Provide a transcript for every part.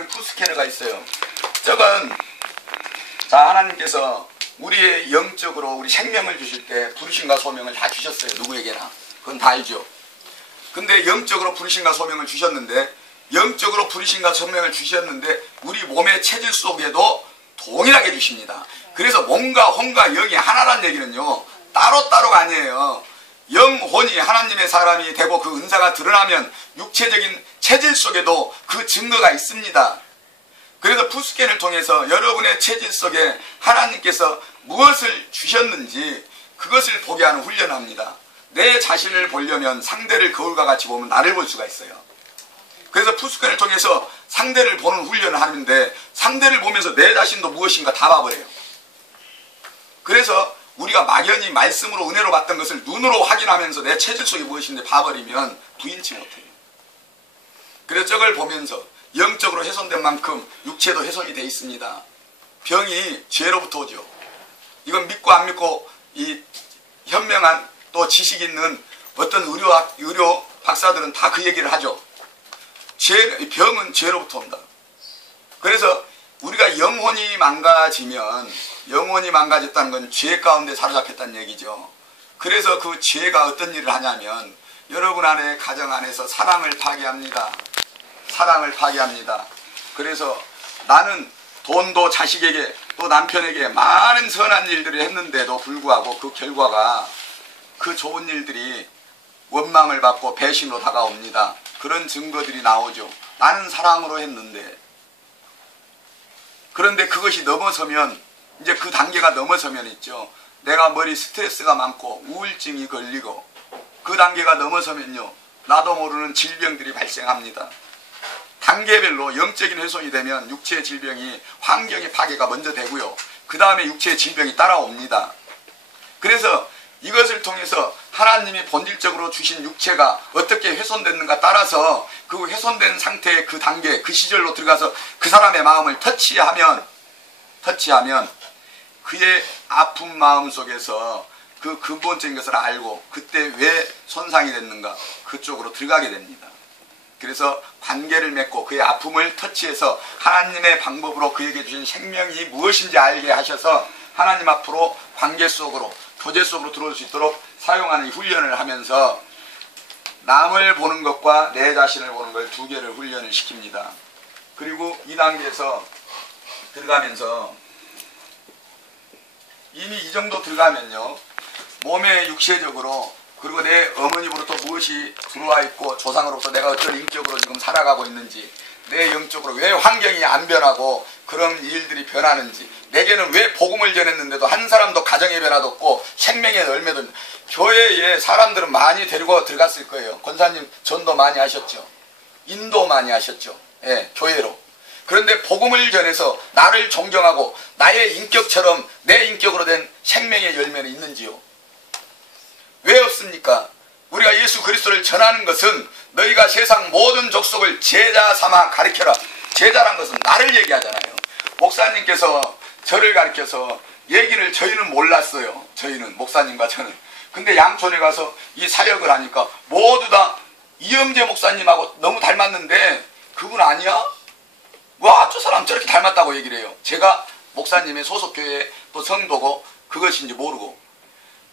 푸스케르가 있어요. 저건 자 하나님께서 우리의 영적으로 우리 생명을 주실 때 부르심과 소명을 다 주셨어요. 누구에게나. 그건 다 알죠. 근데 영적으로 부르심과 소명을 주셨는데 영적으로 부르심과 소명을 주셨는데 우리 몸의 체질 속에도 동일하게 주십니다. 그래서 몸과 혼과 영이 하나란 얘기는요. 따로따로가 아니에요. 영혼이 하나님의 사람이 되고 그 은사가 드러나면 육체적인 체질 속에도 그 증거가 있습니다. 그래서 푸스켄을 통해서 여러분의 체질 속에 하나님께서 무엇을 주셨는지 그것을 보게 하는 훈련을 합니다. 내 자신을 보려면 상대를 거울과 같이 보면 나를 볼 수가 있어요. 그래서 푸스켄을 통해서 상대를 보는 훈련을 하는데 상대를 보면서 내 자신도 무엇인가 다 봐버려요. 그래서 우리가 막연히 말씀으로 은혜로 받던 것을 눈으로 확인하면서 내 체질 속에 무엇인지 봐버리면 부인치 못해요. 그래서 저걸 보면서 영적으로 훼손된 만큼 육체도 훼손이 되어 있습니다. 병이 죄로부터 오죠. 이건 믿고 안 믿고 이 현명한 또 지식 있는 어떤 의료 박사들은 다 그 얘기를 하죠. 병은 죄로부터 온다. 그래서 우리가 영혼이 망가졌다는 건 죄 가운데 사로잡혔다는 얘기죠. 그래서 그 죄가 어떤 일을 하냐면 여러분 안에 가정 안에서 사랑을 파괴합니다. 사랑을 파괴합니다. 그래서 나는 돈도 자식에게 또 남편에게 많은 선한 일들을 했는데도 불구하고 그 결과가 그 좋은 일들이 원망을 받고 배신으로 다가옵니다. 그런 증거들이 나오죠. 나는 사랑으로 했는데 그런데 그것이 넘어서면 이제 그 단계가 넘어서면 있죠. 내가 머리 스트레스가 많고 우울증이 걸리고 그 단계가 넘어서면요. 나도 모르는 질병들이 발생합니다. 단계별로 영적인 훼손이 되면 육체의 질병이 환경의 파괴가 먼저 되고요. 그 다음에 육체의 질병이 따라옵니다. 그래서 이것을 통해서 하나님이 본질적으로 주신 육체가 어떻게 훼손됐는가 따라서 그 훼손된 상태의 그 단계, 그 시절로 들어가서 그 사람의 마음을 터치하면 그의 아픈 마음 속에서 그 근본적인 것을 알고 그때 왜 손상이 됐는가 그쪽으로 들어가게 됩니다. 그래서 관계를 맺고 그의 아픔을 터치해서 하나님의 방법으로 그에게 주신 생명이 무엇인지 알게 하셔서 하나님 앞으로 관계 속으로 교제 속으로 들어올 수 있도록 사용하는 훈련을 하면서 남을 보는 것과 내 자신을 보는 걸 두 개를 훈련을 시킵니다. 그리고 이 단계에서 들어가면서 이미 이 정도 들어가면요. 몸에 육체적으로 그리고 내 어머니로부터 무엇이 들어와 있고 조상으로부터 내가 어떤 인격으로 지금 살아가고 있는지 내 영적으로 왜 환경이 안 변하고 그런 일들이 변하는지 내게는 왜 복음을 전했는데도 한 사람도 가정의 변화도 없고 생명의 열매도 교회에 사람들은 많이 데리고 들어갔을 거예요. 권사님 전도 많이 하셨죠. 인도 많이 하셨죠. 예, 교회로. 그런데 복음을 전해서 나를 존경하고 나의 인격처럼 내 인격으로 된 생명의 열매는 있는지요? 왜 없습니까? 우리가 예수 그리스도를 전하는 것은 너희가 세상 모든 족속을 제자 삼아 가르쳐라. 제자란 것은 나를 얘기하잖아요. 목사님께서 저를 가르쳐서 얘기를 저희는 몰랐어요. 저희는 목사님과 저는. 근데 양촌에 가서 이 사역을 하니까 모두 다 이영재 목사님하고 너무 닮았는데 그분 아니야? 와, 저 사람 저렇게 닮았다고 얘기를 해요. 제가 목사님의 소속교회 또 성도고 그것인지 모르고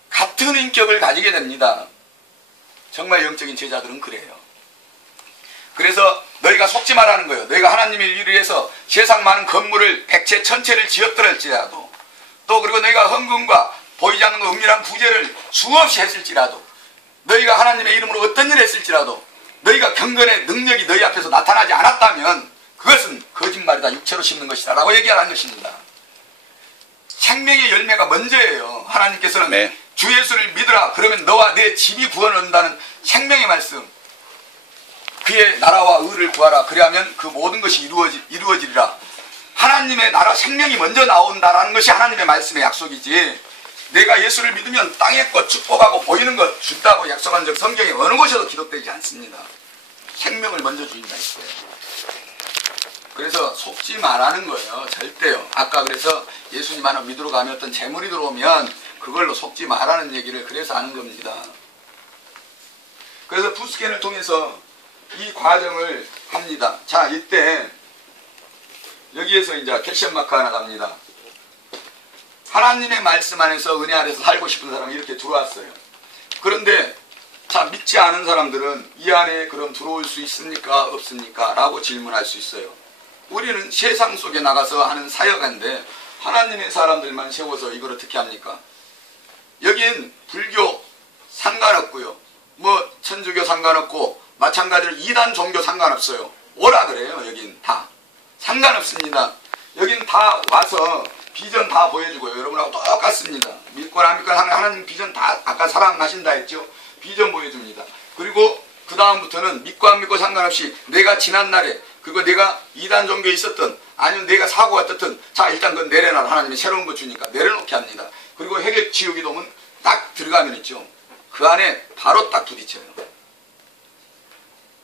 같은 인격을 가지게 됩니다. 정말 영적인 제자들은 그래요. 그래서 너희가 속지 말라는 거예요. 너희가 하나님의 일을 위해서 세상 많은 건물을 백채 천채를 지었더랄지라도 또 그리고 너희가 헌금과 보이지 않는 은밀한 구제를 수없이 했을지라도 너희가 하나님의 이름으로 어떤 일을 했을지라도 너희가 경건의 능력이 너희 앞에서 나타나지 않았다면 그것은 거짓말이다. 육체로 심는 것이다 라고 얘기하는 것입니다. 생명의 열매가 먼저예요. 하나님께서는 네. 주 예수를 믿으라. 그러면 너와 내 집이 구원을 얻는다는 생명의 말씀. 그의 나라와 의를 구하라. 그리하면 그 모든 것이 이루어지리라. 하나님의 나라 생명이 먼저 나온다라는 것이 하나님의 말씀의 약속이지 내가 예수를 믿으면 땅의 것 축복하고 보이는 것 준다고 약속한 적 성경에 어느 곳에도 기록되지 않습니다. 생명을 먼저 주인다 했어요. 그래서 속지 말라는 거예요. 절대요. 아까 그래서 예수님 하나 믿으러 가면 어떤 재물이 들어오면 그걸로 속지 말라는 얘기를 그래서 하는 겁니다. 그래서 푸스켄을 통해서 이 과정을 합니다. 자, 이때 여기에서 이제 캡션 마크 하나 갑니다. 하나님의 말씀 안에서 은혜 아래서 살고 싶은 사람이 이렇게 들어왔어요. 그런데 자, 믿지 않은 사람들은 이 안에 그럼 들어올 수 있습니까? 없습니까? 라고 질문할 수 있어요. 우리는 세상 속에 나가서 하는 사역인데 하나님의 사람들만 세워서 이걸 어떻게 합니까? 여긴 불교 상관없고요. 뭐 천주교 상관없고 마찬가지로 이단 종교 상관없어요. 오라 그래요. 여긴 다 상관없습니다. 여긴 다 와서 비전 다 보여주고요. 여러분하고 똑같습니다. 믿거나 안 믿거나 하나님 비전 다 아까 사랑하신다 했죠. 비전 보여줍니다. 그리고 그 다음부터는 믿고 안 믿고 상관없이 내가 지난날에 그리고 내가 이단 종교에 있었던 아니면 내가 사고가 떴던 자 일단 그건 내려놔라. 하나님이 새로운 거 주니까 내려놓게 합니다. 그리고 해계 지옥이동은 딱 들어가면 있죠. 그 안에 바로 딱 부딪혀요.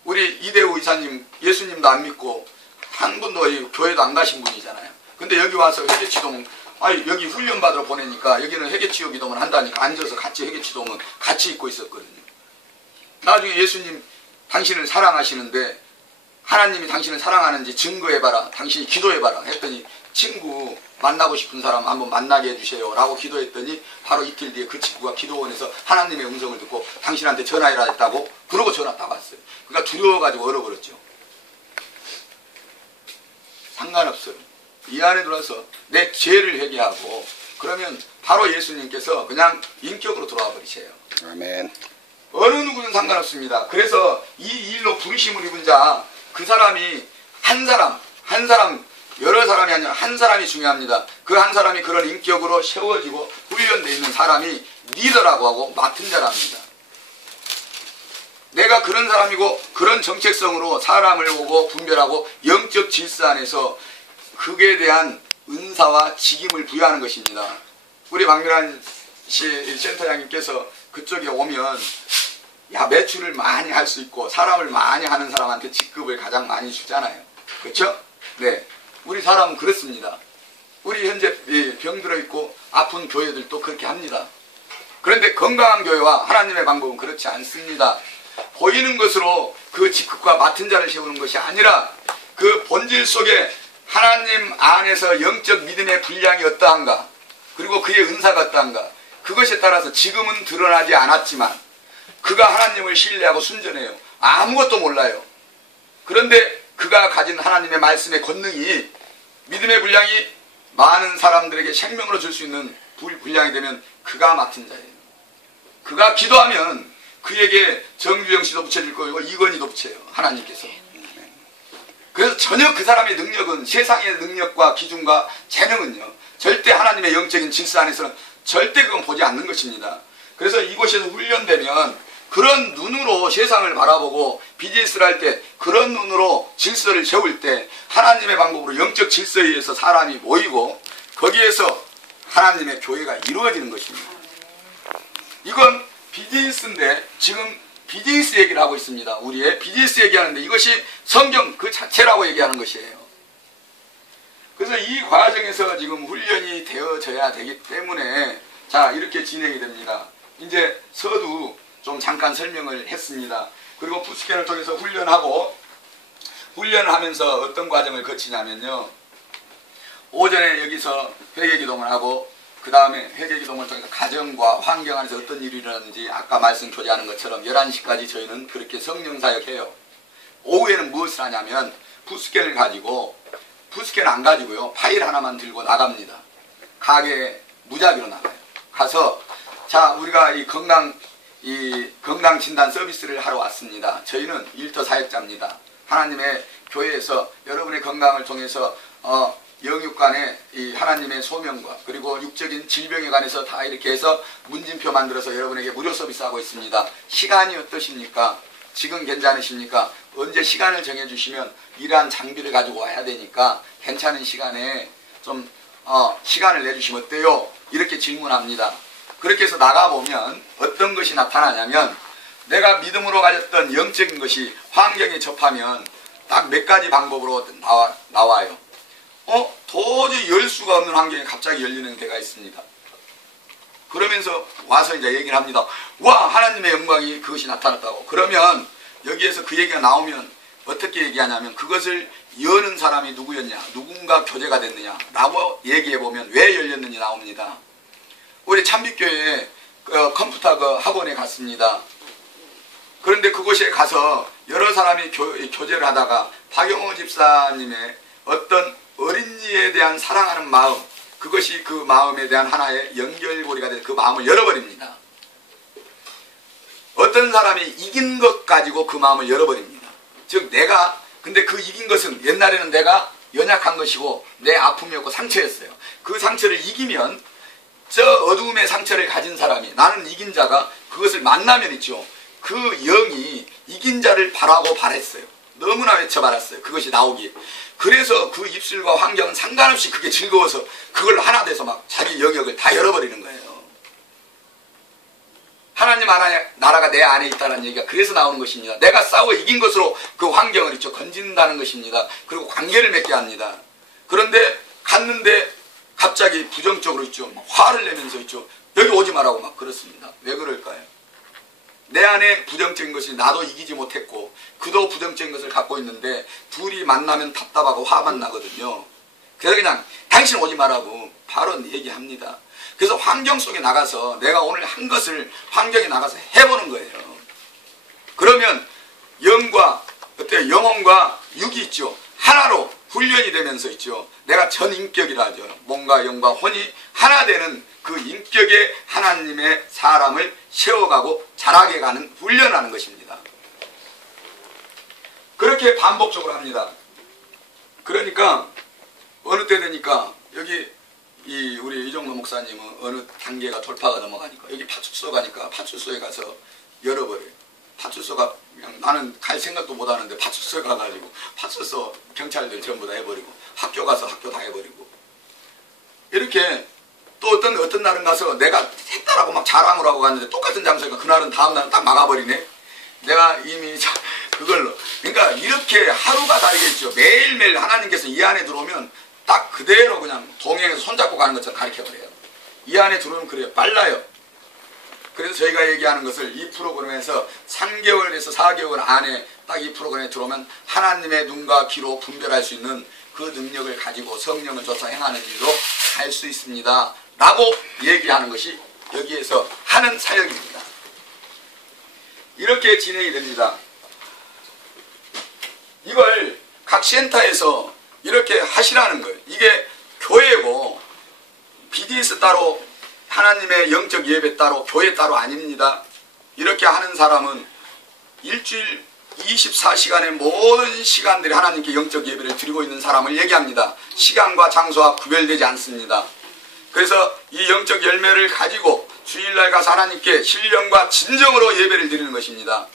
우리 이대우 이사님 예수님도 안 믿고 한 분도 이 교회도 안 가신 분이잖아요. 근데 여기 와서 회계치동은 아니 여기 훈련 받으러 보내니까 여기는 회계치유기도문 한다니까 앉아서 같이 회계치동은 같이 있고 있었거든요. 나중에 예수님 당신을 사랑하시는데 하나님이 당신을 사랑하는지 증거해봐라. 당신이 기도해봐라 했더니 친구 만나고 싶은 사람 한번 만나게 해주세요 라고 기도했더니 바로 이틀 뒤에 그 친구가 기도원에서 하나님의 음성을 듣고 당신한테 전화해라 했다고 그러고 전화 딱 왔어요. 그러니까 두려워가지고 얼어버렸죠. 상관없어요. 이 안에 들어서 내 죄를 회개하고 그러면 바로 예수님께서 그냥 인격으로 들어와 버리세요. 아멘. 어느 누구는 상관없습니다. 그래서 이 일로 부르심을 입은 자 그 사람이 한 사람 여러 사람이 아니라 한 사람이 중요합니다. 그 한 사람이 그런 인격으로 세워지고 훈련되어 있는 사람이 리더라고 하고 맡은 자랍니다. 내가 그런 사람이고 그런 정체성으로 사람을 보고 분별하고 영적 질서 안에서 그에 대한 은사와 직임을 부여하는 것입니다. 우리 박미란 씨 센터장님께서 그쪽에 오면 야 매출을 많이 할 수 있고 사람을 많이 하는 사람한테 직급을 가장 많이 주잖아요. 그렇죠? 네, 우리 사람은 그렇습니다. 우리 현재 병들어 있고 아픈 교회들도 그렇게 합니다. 그런데 건강한 교회와 하나님의 방법은 그렇지 않습니다. 보이는 것으로 그 직급과 맡은 자를 세우는 것이 아니라 그 본질 속에 하나님 안에서 영적 믿음의 분량이 어떠한가 그리고 그의 은사가 어떠한가 그것에 따라서 지금은 드러나지 않았지만 그가 하나님을 신뢰하고 순전해요. 아무것도 몰라요. 그런데 그가 가진 하나님의 말씀의 권능이 믿음의 분량이 많은 사람들에게 생명으로 줄 수 있는 분량이 되면 그가 맡은 자예요. 그가 기도하면 그에게 정주영 씨도 붙여질 거고 이건희도 붙여요. 하나님께서. 그래서 전혀 그 사람의 능력은 세상의 능력과 기준과 재능은요 절대 하나님의 영적인 질서 안에서는 절대 그건 보지 않는 것입니다. 그래서 이곳에서 훈련되면 그런 눈으로 세상을 바라보고 비즈니스를 할 때 그런 눈으로 질서를 세울 때 하나님의 방법으로 영적 질서에 의해서 사람이 모이고 거기에서 하나님의 교회가 이루어지는 것입니다. 이건 비즈니스인데 지금 비즈니스 얘기를 하고 있습니다. 우리의 비즈니스 얘기하는데 이것이 성경 그 자체라고 얘기하는 것이에요. 그래서 이 과정에서 지금 훈련이 되어져야 되기 때문에 자 이렇게 진행이 됩니다. 이제 서두 좀 잠깐 설명을 했습니다. 그리고 푸스캔을 통해서 훈련을 하면서 어떤 과정을 거치냐면요. 오전에 여기서 회개기도문을 하고 그 다음에 회개기도문을 통해서 가정과 환경 안에서 어떤 일이 일어나는지 아까 말씀 교제하는 것처럼 11시까지 저희는 그렇게 성령사역해요. 오후에는 무엇을 하냐면 푸스캔을 가지고 푸스캔 안 가지고요. 파일 하나만 들고 나갑니다. 가게에 무작위로 나가요. 가서 자 우리가 이 건강 진단 서비스를 하러 왔습니다. 저희는 일터 사역자입니다. 하나님의 교회에서 여러분의 건강을 통해서 영육간의 이 하나님의 소명과 그리고 육적인 질병에 관해서 다 이렇게 해서 문진표 만들어서 여러분에게 무료 서비스하고 있습니다. 시간이 어떠십니까? 지금 괜찮으십니까? 언제 시간을 정해주시면 이러한 장비를 가지고 와야 되니까 괜찮은 시간에 좀 시간을 내주시면 어때요? 이렇게 질문합니다. 그렇게 해서 나가보면 어떤 것이 나타나냐면 내가 믿음으로 가졌던 영적인 것이 환경에 접하면 딱 몇 가지 방법으로 나와요. 도저히 열 수가 없는 환경에 갑자기 열리는 데가 있습니다. 그러면서 와서 이제 얘기를 합니다. 와 하나님의 영광이 그것이 나타났다고. 그러면 여기에서 그 얘기가 나오면 어떻게 얘기하냐면 그것을 여는 사람이 누구였냐, 누군가 교제가 됐느냐 라고 얘기해보면 왜 열렸는지 나옵니다. 우리 참빛교회에 컴퓨터 학원에 갔습니다. 그런데 그곳에 가서 여러 사람이 교제를 하다가 박영호 집사님의 어떤 어린이에 대한 사랑하는 마음, 그것이 그 마음에 대한 하나의 연결고리가 돼서 그 마음을 열어버립니다. 어떤 사람이 이긴 것 가지고 그 마음을 열어버립니다. 즉 근데 그 이긴 것은 옛날에는 내가 연약한 것이고 내 아픔이었고 상처였어요. 그 상처를 이기면 저 어두움의 상처를 가진 사람이, 나는 이긴 자가 그것을 만나면 있죠. 그 영이 이긴 자를 바라고 바랬어요. 너무나 외쳐바랐어요. 그것이 나오기에. 그래서 그 입술과 환경은 상관없이 그게 즐거워서 그걸 하나 돼서 막 자기 영역을 다 열어버리는 거예요. 하나님 나라가 내 안에 있다는 얘기가 그래서 나오는 것입니다. 내가 싸워 이긴 것으로 그 환경을 있죠. 건진다는 것입니다. 그리고 관계를 맺게 합니다. 그런데 갔는데 갑자기 부정적으로 있죠. 막 화를 내면서 있죠. 여기 오지 말라고 막 그렇습니다. 왜 그럴까요? 내 안에 부정적인 것이 나도 이기지 못했고 그도 부정적인 것을 갖고 있는데 둘이 만나면 답답하고 화만 나거든요. 그래서 그냥 당신 오지 말라고 바로 얘기합니다. 그래서 환경 속에 나가서 내가 오늘 한 것을 환경에 나가서 해보는 거예요. 그러면 영혼과 육이 있죠. 하나로 훈련이 되면서 있죠. 내가 전인격이라 하죠. 몸과 영과 혼이 하나 되는 그 인격의 하나님의 사람을 세워가고 자라게 가는 훈련하는 것입니다. 그렇게 반복적으로 합니다. 그러니까 어느 때 되니까 여기 우리 이종로 목사님은 어느 단계가 돌파가 넘어가니까 여기 파출소 가니까 파출소에 가서 열어버려요. 파출소가 그냥 나는 갈 생각도 못 하는데 파출소에 가가지고 파출소 경찰들 전부 다 해버리고 학교 가서 학교 다 해버리고 이렇게 또 어떤 날은 가서 내가 했다라고 막 자랑을 하고 갔는데 똑같은 장소니까 그날은 다음 날은 딱 막아버리네. 내가 이미 그걸로 그러니까 이렇게 하루가 다르겠죠. 매일매일 하나님께서 이 안에 들어오면 딱 그대로 그냥 동행해서 손잡고 가는 것처럼 가르쳐버려요. 이 안에 들어오면 그래요. 빨라요. 그래서 저희가 얘기하는 것을 이 프로그램에서 3개월에서 4개월 안에 딱 이 프로그램에 들어오면 하나님의 눈과 귀로 분별할 수 있는 그 능력을 가지고 성령을 쫓아 행하는 일로 할 수 있습니다. 라고 얘기하는 것이 여기에서 하는 사역입니다. 이렇게 진행이 됩니다. 이걸 각 센터에서 이렇게 하시라는 거예요. 이게 교회고 BDS 따로 하나님의 영적 예배 따로 교회 따로 아닙니다. 이렇게 하는 사람은 일주일 24시간의 모든 시간들이 하나님께 영적 예배를 드리고 있는 사람을 얘기합니다. 시간과 장소와 구별되지 않습니다. 그래서 이 영적 열매를 가지고 주일날 가서 하나님께 신령과 진정으로 예배를 드리는 것입니다.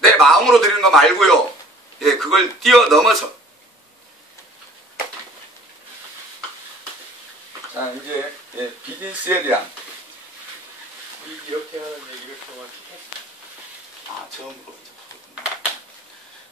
내 마음으로 드리는 거 말고요. 예, 그걸 뛰어넘어서. 자, 이제 비즈니스에 대한 이렇게 하는 얘기를 정확히 했어. 처음으로